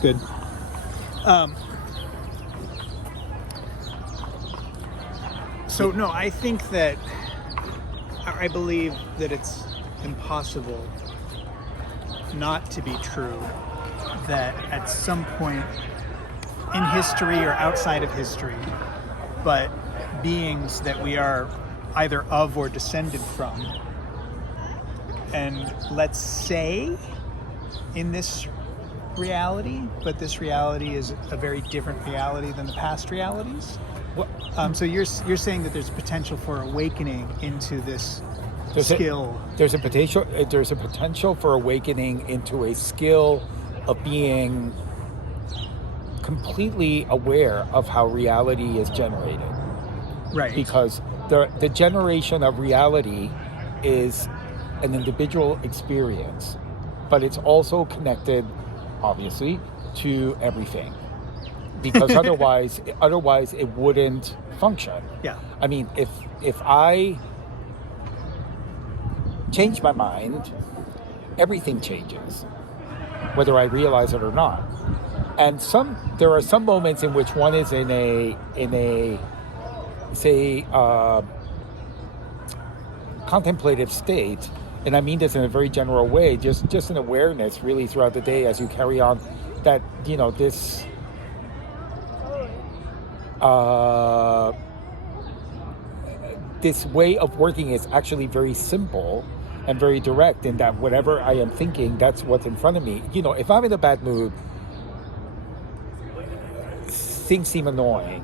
Good. So no, I think that I believe that it's impossible not to be true that at some point in history or outside of history, but beings that we are either of or descended from, and let's say in this reality, but this reality is a very different reality than the past realities. So you're saying that there's potential for awakening into this skill. There's a potential for awakening into a skill of being completely aware of how reality is generated. Right. Because the generation of reality is an individual experience, but it's also connected, obviously, to everything. Because otherwise it wouldn't function. Yeah. I mean, if I change my mind, everything changes, whether I realize it or not. And there are some moments in which one is in a say contemplative state, and I mean this in a very general way, just an awareness really throughout the day as you carry on, that this way of working is actually very simple and very direct, in that whatever I am thinking, that's what's in front of me. If I'm in a bad mood, things seem annoying,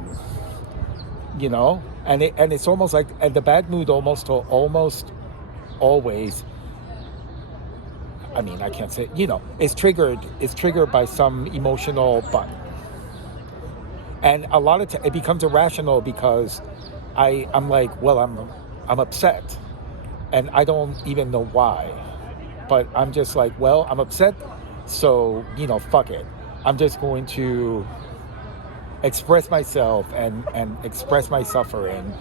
and it's almost like, and the bad mood almost always, I mean, I can't say, it's triggered by some emotional button. And a lot of it becomes irrational because I'm like, well, I'm upset, and I don't even know why, but I'm just like, well, I'm upset, so fuck it. I'm just going to express myself and express my suffering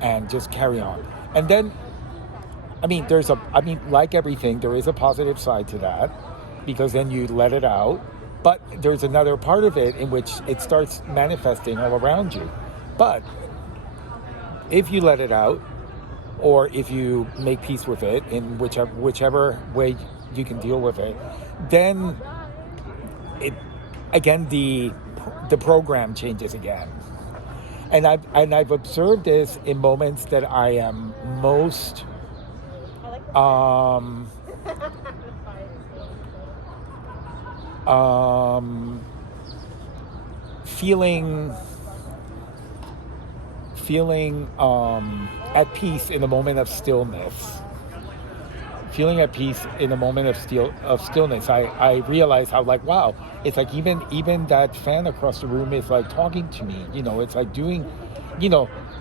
and just carry on. And then, like everything, there is a positive side to that, because then you let it out. But there's another part of it in which it starts manifesting all around you. But if you let it out, or if you make peace with it in whichever way you can deal with it, then the program changes again. And I've observed this in moments that I am most feeling at peace in a moment of stillness. Feeling at peace in a moment of stillness. I realize how, like, wow, it's like even that fan across the room is like talking to me. It's like doing,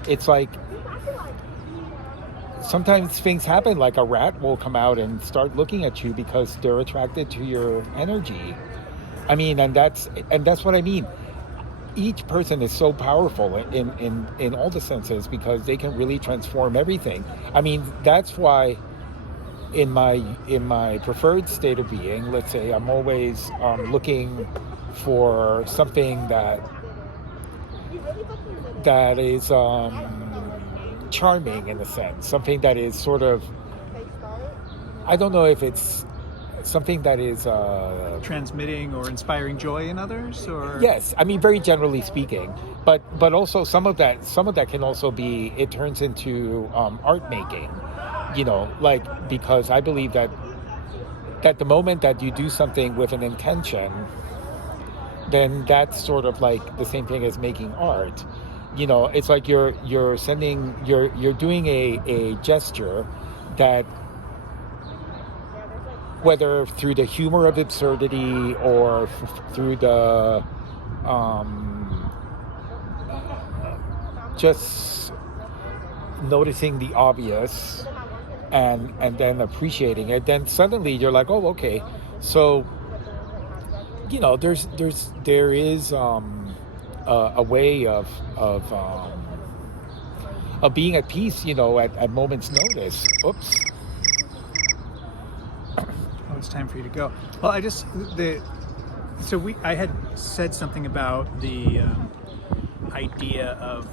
it's like sometimes things happen, like a rat will come out and start looking at you because they're attracted to your energy. I mean, and that's what I mean. Each person is so powerful in all the senses, because they can really transform everything. I mean, that's why in my preferred state of being, let's say, I'm always looking for something that is charming, in a sense, something that is sort of, I don't know if it's something that is transmitting or inspiring joy in others, or yes, I mean, very generally speaking, but also some of that can also be, it turns into art making, like, because I believe that the moment that you do something with an intention, then that's sort of like the same thing as making art. It's like you're doing a gesture that, whether through the humor of absurdity or through the just noticing the obvious and then appreciating it, then suddenly you're like, oh, okay. So, there is a way of being at peace, at moment's notice. Oops. It's time for you to go. Well, So I had said something about the idea of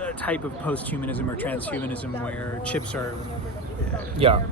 a type of post-humanism or transhumanism where chips are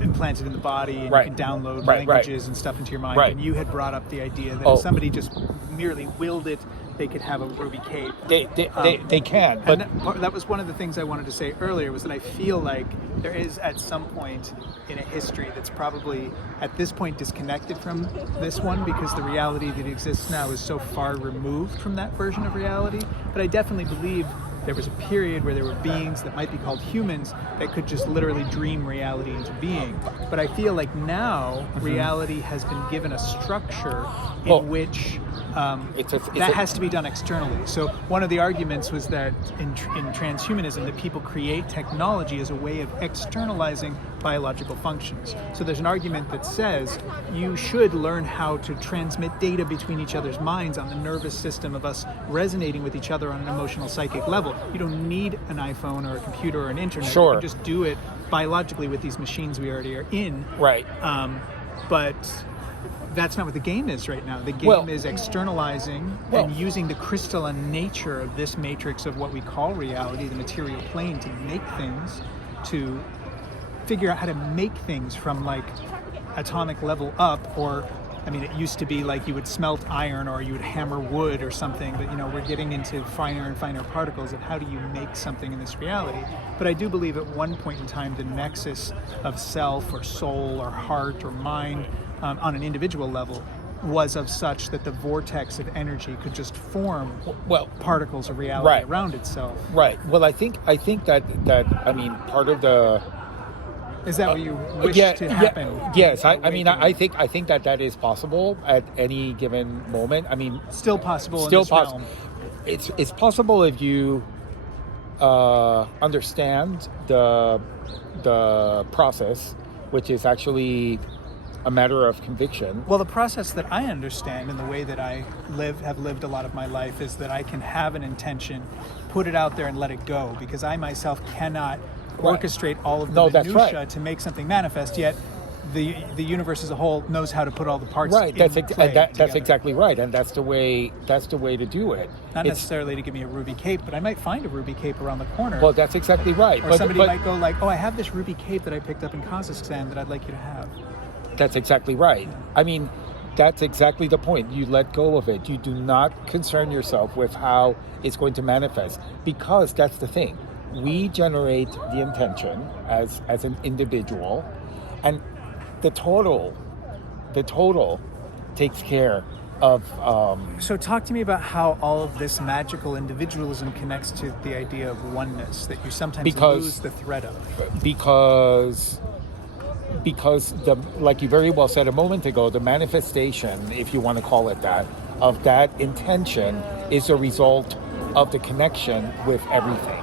implanted in the body and you can download languages and stuff into your mind. And you had brought up the idea that if somebody just merely willed it, they could have a Ruby cape. They can. But that was one of the things I wanted to say earlier, was that I feel like there is at some point in a history that's probably at this point disconnected from this one, because the reality that exists now is so far removed from that version of reality. But I definitely believe there was a period where there were beings that might be called humans that could just literally dream reality into being. But I feel like now reality has been given a structure in which that has to be done externally. So one of the arguments was that in transhumanism, that people create technology as a way of externalizing biological functions. So there's an argument that says you should learn how to transmit data between each other's minds on the nervous system of us resonating with each other on an emotional psychic level. You don't need an iPhone or a computer or an internet. Sure. You can just do it biologically with these machines we already are in. Right. But that's not what the game is right now. The game is externalizing and using the crystalline nature of this matrix of what we call reality, the material plane, to make things, to figure out how to make things from like atomic level up. Or I mean, it used to be like you would smelt iron or you would hammer wood or something, but we're getting into finer and finer particles of how do you make something in this reality. But I do believe at one point in time the nexus of self or soul or heart or mind on an individual level was of such that the vortex of energy could just form particles of reality around itself. Right. Well, I think that I mean, part of the is that what you wish to happen? Yes. I think that is possible at any given moment. I mean, still possible. Still possible. It's possible if you understand the process, which is actually a matter of conviction. Well, the process that I understand and the way that I have lived a lot of my life is that I can have an intention, put it out there and let it go, because I myself cannot orchestrate all of the minutia to make something manifest, yet the universe as a whole knows how to put all the parts in play. That's exactly right, and that's the way to do it. Not necessarily to give me a ruby cape, but I might find a ruby cape around the corner. Well, that's exactly right. Or somebody might go like, oh, I have this ruby cape that I picked up in Kazakhstan that I'd like you to have. That's exactly right. I mean, that's exactly the point. You let go of it. You do not concern yourself with how it's going to manifest, because that's the thing. We generate the intention as an individual, and the total takes care of. So talk to me about how all of this magical individualism connects to the idea of oneness that you sometimes lose the thread of. Because like you very well said a moment ago, the manifestation, if you want to call it that, of that intention is a result of the connection with everything.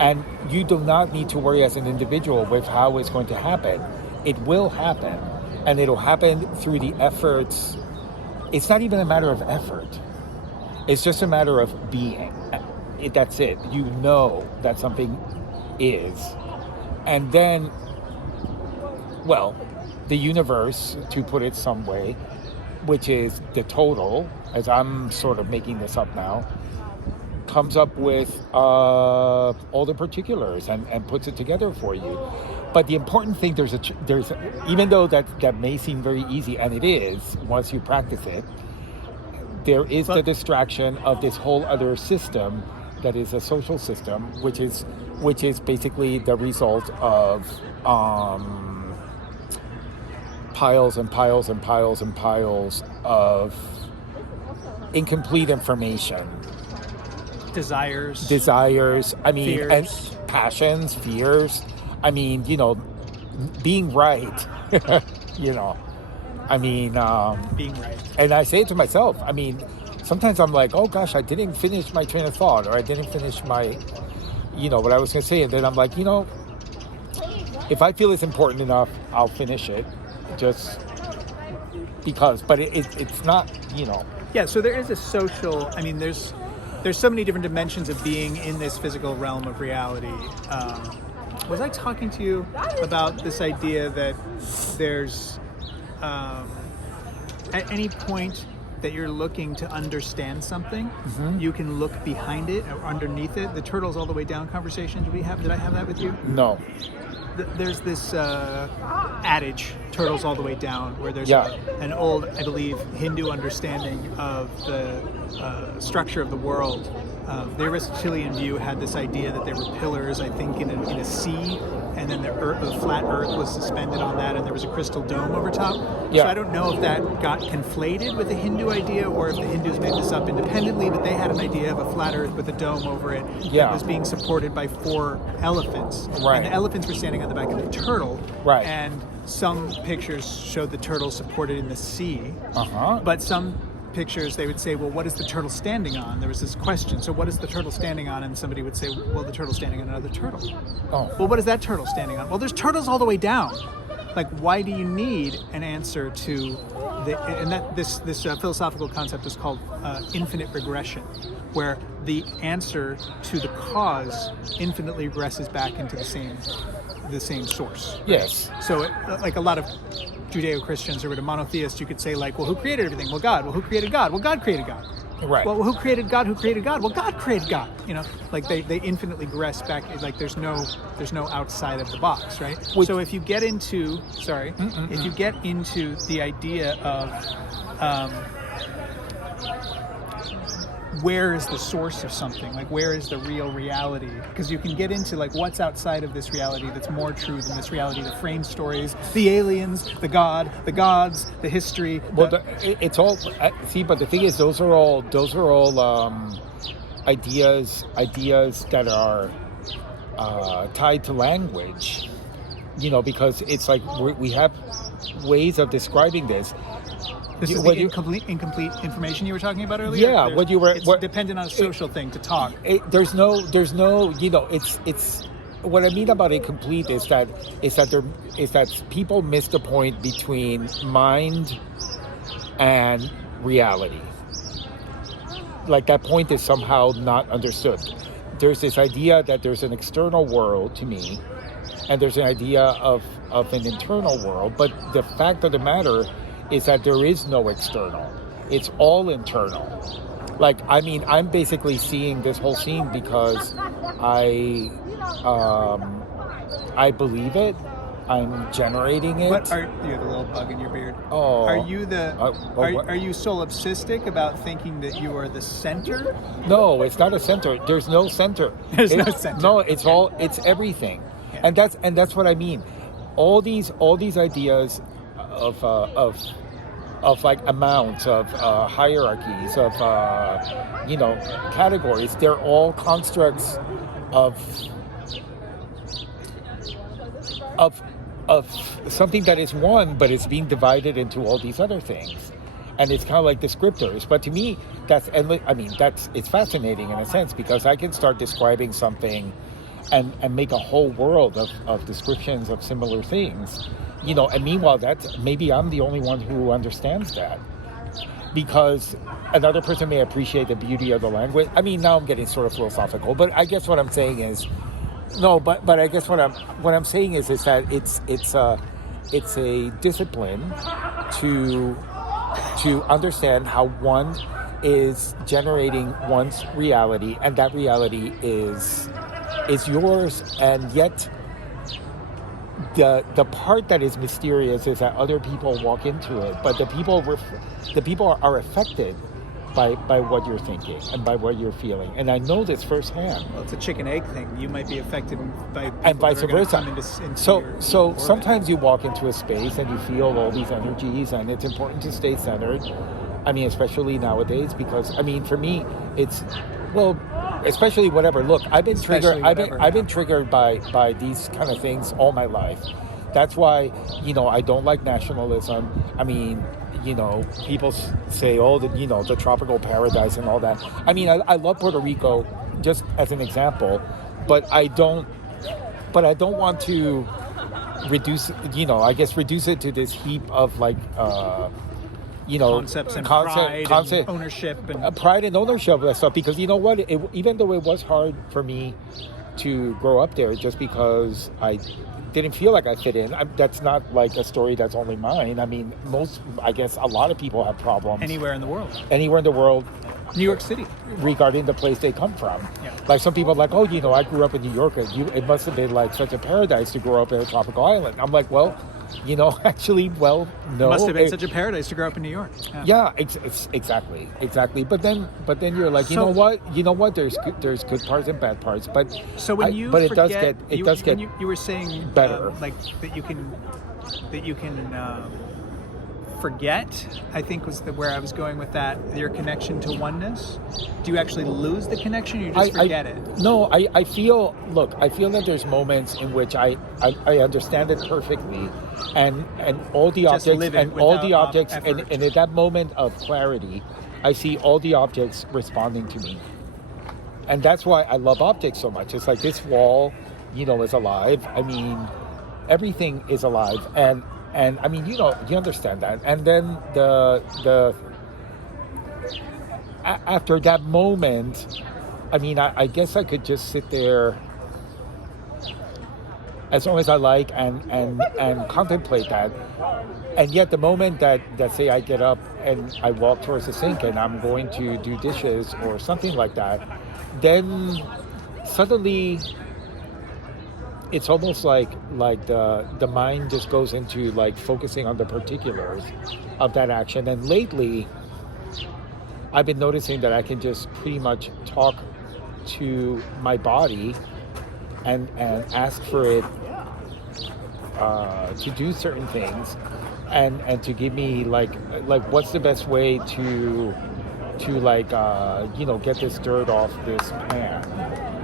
And you do not need to worry as an individual with how it's going to happen. It will happen. And it'll happen through the efforts. It's not even a matter of effort. It's just a matter of being. That's it. You know that something is. And then, well, the universe, to put it some way, which is the total, as I'm sort of making this up now, comes up with all the particulars and puts it together for you. But the important thing, there's even though that may seem very easy, and it is once you practice it, there is the distraction of this whole other system that is a social system, which is basically the result of piles and piles and piles and piles of incomplete information. Desires, I mean, fears. And passions, fears. I mean, being right, I mean, being right. And I say it to myself. I mean, sometimes I'm like, oh gosh, I didn't finish my train of thought, or I didn't finish my, what I was going to say. And then I'm like, if I feel it's important enough, I'll finish it just because, but it's not, Yeah, so there is a social, I mean, there's so many different dimensions of being in this physical realm of reality. Was I talking to you about this idea that there's at any point that you're looking to understand something, you can look behind it or underneath it. The turtles all the way down conversation, did I have that with you? No. There's this adage, turtles all the way down, where there's an old, I believe, Hindu understanding of the structure of the world. The Aristotelian view had this idea that there were pillars, I think, in a sea, and then the flat earth was suspended on that, and there was a crystal dome over top. Yeah. So I don't know if that got conflated with the Hindu idea, or if the Hindus made this up independently, but they had an idea of a flat earth with a dome over it that was being supported by 4 elephants. Right. And the elephants were standing on the back of the turtle. Right. And some pictures showed the turtle supported in the sea. But some pictures they would say, well, what is the turtle standing on? There was this question, so what is the turtle standing on? And somebody would say, well, the turtle's standing on another turtle. Well, what is that turtle standing on? Well, there's turtles all the way down. Like, why do you need an answer to this philosophical concept is called infinite regression, where the answer to the cause infinitely regresses back into the same source. Yes. So, like a lot of Judeo-Christians or with a monotheist, you could say, like, well, who created everything? Well, God. Well, who created God? Well, God created God. Right. Well, who created God? Who created God? Well, God created God. You know, like they infinitely regress back. Like there's no outside of the box, right? So if you get into if you get into the idea of where is the source of something, like where is the real reality, because you can get into like what's outside of this reality that's more true than this reality, the frame stories, the aliens, the gods, the history. It's all but the thing is, those are all ideas that are tied to language, you know, because it's like we have ways of describing this. This is the incomplete information you were talking about earlier? Yeah, it's dependent on a social thing to talk. There's no, you know, it's what I mean about incomplete is that people miss the point between mind and reality. Like that point is somehow not understood. There's this idea that there's an external world to me, and there's an idea of an internal world, but the fact of the matter is that there is no external. It's all internal. Like, I mean, I'm basically seeing this whole scene because I believe it. I'm generating it. What you have a little bug in your beard? Oh. Are you are you solipsistic about thinking that you are the center? No, it's not a center. There's no center. There's no center. No, it's everything. Yeah. And that's what I mean. All these ideas of like amounts, of hierarchies, of categories. They're all constructs of something that is one, but it's being divided into all these other things, and it's kind of like descriptors. But to me, it's fascinating in a sense, because I can start describing something and make a whole world of descriptions of similar things. You know, and meanwhile, maybe I'm the only one who understands that, because another person may appreciate the beauty of the language. I mean, now I'm getting sort of philosophical, but I guess what I'm saying is, but I guess what I'm saying is that it's a discipline to understand how one is generating one's reality, and that reality is yours, and yet the part that is mysterious is that other people walk into it, but the people are affected by what you're thinking and by what you're feeling. And I know this firsthand. Well, it's a chicken egg thing. You might be affected by people and vice that are versa. Come into So sometimes you walk into a space and you feel all these energies, and it's important to stay centered. I mean, especially nowadays, because I mean, for me, it's especially whatever. Look, I've been triggered. I've been triggered by these kind of things all my life. That's why, I don't like nationalism. I mean, people say, the tropical paradise and all that. I mean, I love Puerto Rico just as an example, but I don't want to reduce it to this heap of like, concepts and pride and ownership and pride and ownership and stuff. Because you know what, even though it was hard for me to grow up there, just because didn't feel like I fit in. That's not like a story that's only mine. I mean, I guess a lot of people have problems Anywhere in the world. anywhere in the world New York City. regarding the place they come from. Yeah. Like some people are like, oh, I grew up in New York. And it must have been like such a paradise to grow up in a tropical island. I'm like, well, actually, well, no. Must have been such a paradise to grow up in New York. Yeah, exactly. But then you're like, you know what? There's good parts and bad parts, but So when you but forget, it does get you were saying better. like that you can forget, I think was where I was going with that, your connection to oneness. Do you actually lose the connection, or you just forget it? No, I feel that there's moments in which I understand it perfectly, and all the Just objects live it and all the without objects effort. and at that moment of clarity, I see all the objects responding to me. And that's why I love optics so much. It's like this wall, is alive. I mean, everything is alive, and I mean, you understand that. And then after that moment, I mean, I guess I could just sit there as long as I like and contemplate that. And yet the moment that say I get up and I walk towards the sink and I'm going to do dishes or something like that, then suddenly it's almost like the mind just goes into like focusing on the particulars of that action. And lately I've been noticing that I can just pretty much talk to my body and ask for it to do certain things and to give me like what's the best way to get this dirt off this pan,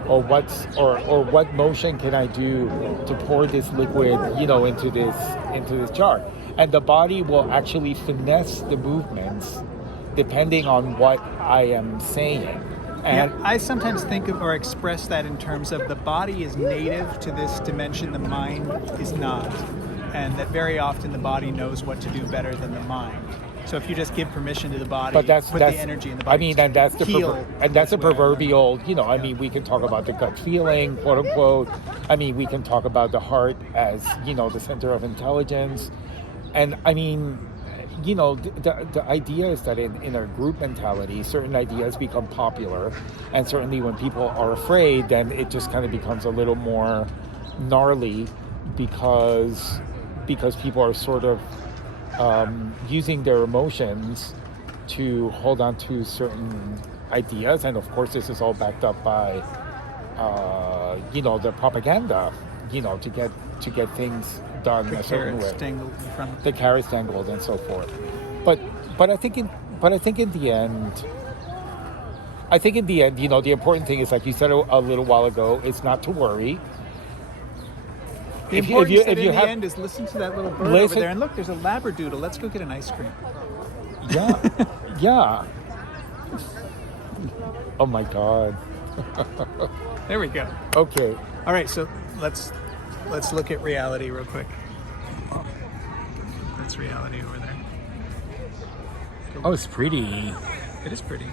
or what motion can I do to pour this liquid into this jar. And the body will actually finesse the movements depending on what I am saying. And I sometimes think of or express that in terms of the body is native to this dimension, the mind is not. And that very often the body knows what to do better than the mind. So if you just give permission to the body, put the energy in the body. I mean, and that's the heal proverbial. I mean, we can talk about the gut feeling, quote unquote. I mean, we can talk about the heart as the center of intelligence. And I mean, the idea is that in a group mentality, certain ideas become popular, and certainly when people are afraid, then it just kind of becomes a little more gnarly because people are sort of using their emotions to hold on to certain ideas. And of course this is all backed up by the propaganda, to get things done a certain way. The carrots dangled and so forth. But I think in the end, the important thing is, like you said a little while ago, is not to worry. The importance in the end is listen to that little bird over there, and look, there's a labradoodle. Let's go get an ice cream. Yeah, yeah. Oh my God. There we go. Okay. All right, so let's look at reality real quick. That's reality over there. Oh, it's pretty. It is pretty.